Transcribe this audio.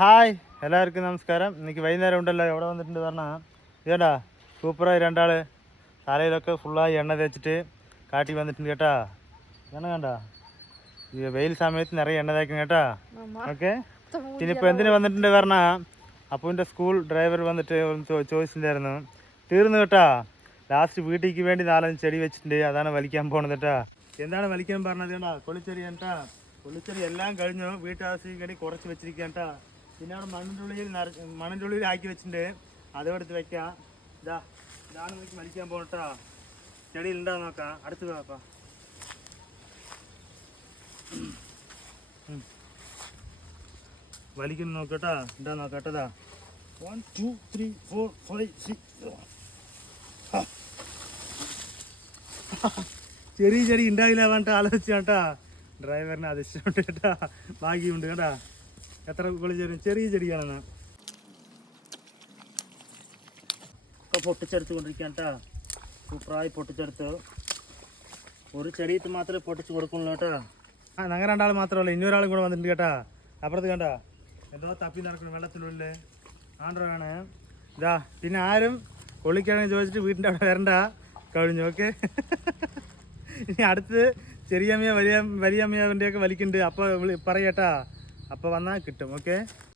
Hi എല്ലാവർക്കും നമസ്കാരം. ഇன்றைக்கി വൈകുന്നേരം ഉണ്ടല്ലോ എവിടെ വന്നിട്ടുണ്ട് പറഞ്ഞാൽ ഇതേടാ സൂപ്പറായി രണ്ടാൾ തലയിലൊക്കെ ഫുള്ളായി എണ്ണ തേച്ചിട്ട് കാട്ടി വന്നിട്ടുണ്ട് കേട്ടാ. എണ്ണ കണ്ട ഈ വെയിൽ സമയത്ത് നിറയെ എണ്ണ തേക്കും കേട്ടാ. ഓക്കെ, ഇനിയിപ്പോൾ എന്തിനു വന്നിട്ടുണ്ട് പറഞ്ഞാൽ അപ്പൂൻ്റെ സ്കൂൾ ഡ്രൈവർ വന്നിട്ട് ചോദിച്ചിട്ടുണ്ടായിരുന്നു. തീർന്നു കേട്ടാ. ലാസ്റ്റ് വീട്ടിലേക്ക് വേണ്ടി 4-5 ചെടി വെച്ചിട്ടുണ്ട്, അതാണ് വലിക്കാൻ പോണത് കേട്ടാ. എന്താണ് വലിക്കാൻ പറഞ്ഞത് കേട്ടാ? കൊള്ളിച്ചെടി കേട്ടാ. കൊള്ളിച്ചെടി എല്ലാം കഴിഞ്ഞു, വീട്ടാവശ്യത്തിന് വേണ്ടി കുറച്ച് വെച്ചിരിക്കുക കേട്ടാ. പിന്നെ അവിടെ മണ്ണിൻ്റെ ഉള്ളിൽ ആക്കി വെച്ചിട്ടുണ്ട്, അതും എടുത്ത് വെക്കാം. ഇതാണ് നമുക്ക് വലിക്കാൻ പോകട്ടാ. ചെടിയിൽ ഉണ്ടാകും നോക്കാം, അടുത്ത് പോകാപ്പാ. വലിക്കുന്നു നോക്കട്ടാ, ഉണ്ടാ നോക്കട്ടതാ. 1 2 3 4 5 6. ചെറിയ ചെടി ഉണ്ടാവില്ല പറഞ്ഞിട്ട് ആലോചിച്ച് കേട്ടാ. ഡ്രൈവറിന് അത് ഇഷ്ടമുണ്ട് കേട്ടാ, ഭാഗ്യമുണ്ട് കേട്ടാ. എത്ര കൊള്ളിച്ചെടി ചെറിയ ചെടിയാണെന്ന് ഒക്കെ പൊട്ടിച്ചെടുത്ത് കൊണ്ടിരിക്കാൻ കേട്ടാ. സൂപ്പറായി പൊട്ടിച്ചെടുത്ത്. ഒരു ചെടിയിട്ട് മാത്രമേ പൊട്ടിച്ച് കൊടുക്കുള്ളൂ കേട്ടാ. ഞങ്ങൾ രണ്ടാൾ മാത്രമല്ല, ഇന്നൊരാളും കൂടെ വന്നിട്ടുണ്ട് കേട്ടാ. അപ്പുറത്ത് കണ്ട എന്തോ തപ്പി നടക്കണം വെള്ളത്തിനുള്ളിൽ. ആണ്ട്രാണ് ഇതാ. പിന്നെ ആരും കൊള്ളിക്കാണെന്ന് ചോദിച്ചിട്ട് വീട്ടിൻ്റെ അവിടെ വരണ്ട, കഴിഞ്ഞു. ഓക്കെ, ഇനി അടുത്ത് ചെറിയമ്മയോ വലിയമ്മയോൻ്റെയൊക്കെ വലിക്കുന്നുണ്ട്. അപ്പോൾ പറയട്ടാ, അപ്പോൾ വന്നാൽ കിട്ടും. ഓക്കെ.